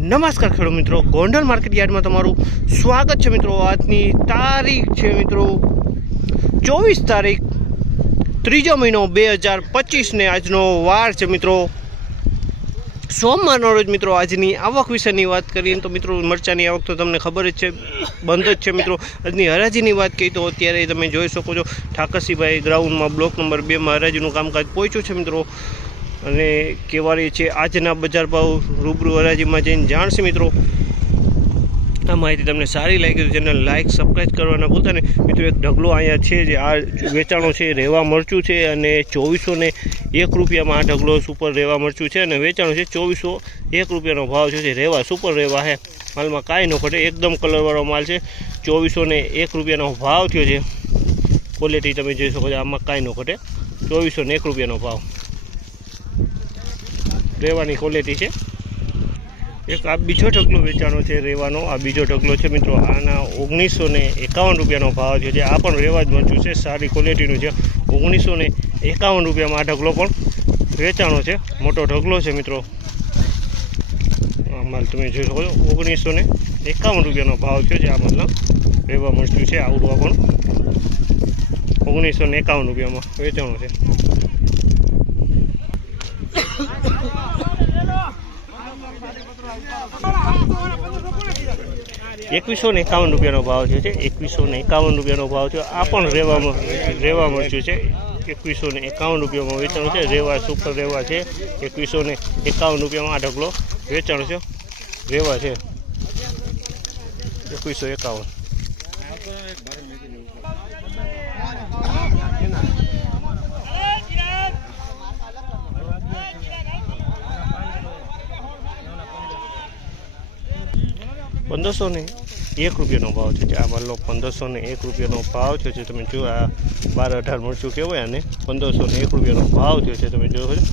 નમસ્કાર ખેડૂત મિત્રો. ગોંડલ માર્કેટ યાર્ડમાં તમારું સ્વાગત છે મિત્રો. આજની તારીખ છે મિત્રો ચોવીસ તારીખ, ત્રીજો મહિનો બે હજાર પચીસને આજનો વાર છે મિત્રો. સોમવારનો રોજ મિત્રો આજની આવક વિશેની વાત કરીએ તો મિત્રો મરચાની આવક તો તમને ખબર જ છે, બંધ જ છે મિત્રો. આજની હરાજીની વાત કહી તો અત્યારે તમે જોઈ શકો છો, ઠાકરસિંહભાઈ ગ્રાઉન્ડમાં બ્લોક નંબર બેમાં હરાજીનું કામકાજ પહોંચ્યું છે મિત્રો. અને કહેવાય છે આજના બજાર ભાવ રૂબરૂ હરાજીમાં જઈને જાણશે મિત્રો. આ માહિતી તમને સારી લાગી તો ચેનલ લાઇક સબસ્ક્રાઈબ કરવાના ભૂલતા ને મિત્રો, એક ઢગલો અહીંયા છે જે આ વેચાણો છે રેવા મરચું છે અને ચોવીસો ને એક રૂપિયામાં આ ઢગલો સુપર રેવા મરચું છે અને વેચાણું છે ચોવીસો એક રૂપિયાનો ભાવ છે જે રેવા સુપર રેવા છે માલમાં કાંઈ ન ઘટે, એકદમ કલરવાળો માલ છે. ચોવીસો ને એક રૂપિયાનો ભાવ થયો છે. ક્વોલિટી તમે જોઈ શકો છો, આમાં કાંઈ ન ઘટે. ચોવીસો ને એક રૂપિયાનો ભાવ. રેવાની ક્વોલિટી છે. એક આ બીજો ઢગલો વેચાણો છે રેવાનો આ બીજો ઢગલો છે મિત્રો, આના ઓગણીસો ને એકાવન રૂપિયાનો ભાવ છે. જે આ પણ રેવા જ મરચું છે, સારી ક્વોલિટીનું છે. ઓગણીસો ને એકાવન રૂપિયામાં આ ઢગલો પણ વેચાણો છે. મોટો ઢગલો છે મિત્રો. માલ તમે જોઈ શકો છો, ઓગણીસો ને એકાવન રૂપિયાનો ભાવ છે જે આ માલના રેવા મરચું છે, આવડવા પણ. ઓગણીસો ને એકાવન રૂપિયામાં વેચાણો છે. એકવીસો ને એકાવન રૂપિયાનો ભાવ થયો છે, એકવીસો ને એકાવન રૂપિયાનો ભાવ થયો. આ પણ રેવામાં રેવા મરચું છે. એકવીસો ને એકાવન રૂપિયામાં વેચાણ છે. રેવા સુપર રેવા છે. એકવીસો ને એકાવન રૂપિયામાં આ ઢગલો વેચાણ છે. રેવા છે. એકવીસો એકાવન. પંદરસો ને એક રૂપિયાનો ભાવ છે. આ માલનો પંદરસો ને એક રૂપિયાનો ભાવ થયો છે તમે જો આ બાર અઢાર મરચું કહેવાય અને પંદરસો ને એક રૂપિયાનો ભાવ થયો છે તમે જોયો છો.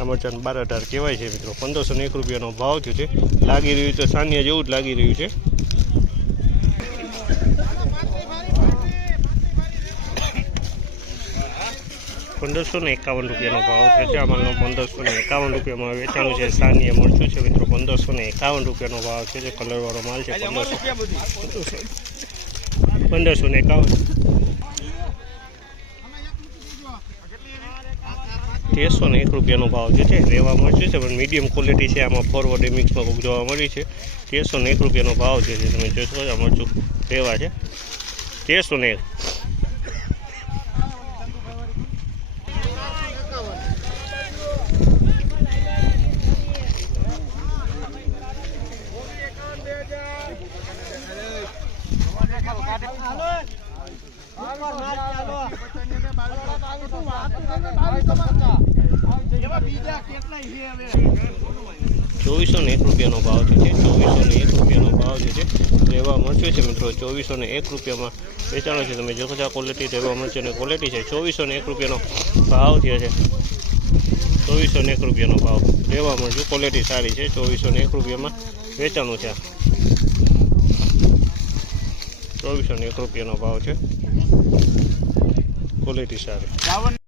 આ મરચાં બાર અઢાર કહેવાય છે મિત્રો. પંદરસો ને એક રૂપિયાનો ભાવ થયો છે. લાગી રહ્યું છે, સાનિયા જેવું જ લાગી રહ્યું છે. પંદરસો ને એકાવન રૂપિયાનો ભાવ છે. ત્યાં માલનો પંદરસો ને એકાવન રૂપિયામાં વેચાણું છે. સ્થાનીય મળતું છે મિત્રો, પંદરસો ને એકાવન રૂપિયાનો ભાવ છે. જે કલરવાળો માલ છે, પંદરસો. પંદરસો ને એકાવન. તેરસો ને એક રૂપિયાનો ભાવ જે છે, રેવા મળશે છે, પણ મીડિયમ ક્વોલિટી છે. આમાં ફોરવર્ડ મિક્સમાં કોક જોવા મળી છે. તેરસો ને એક રૂપિયાનો ભાવ છે જે તમે જોશો છો, આ મરચું રેવા છે. તેરસો ને એક. ચોવીસો ને એક રૂપિયાનો ભાવ છે ચોવીસો ને એક રૂપિયાનો ભાવ જે છે રેવા મળશે છે મિત્રો. ચોવીસો ને એક રૂપિયામાં વેચાણો છે. તમે જો આ ક્વોલિટી રેવા અને ક્વોલિટી છે. ચોવીસો ને એક રૂપિયાનો ભાવ થયો છે. ચોવીસો ને એક રૂપિયાનો ભાવ રેવા મળશે ક્વોલિટી સારી છે. ચોવીસો ને એક રૂપિયામાં વેચાણું છે. ચોવીસો ને એક રૂપિયાનો ભાવ છે. ક્વોલિટી સારી.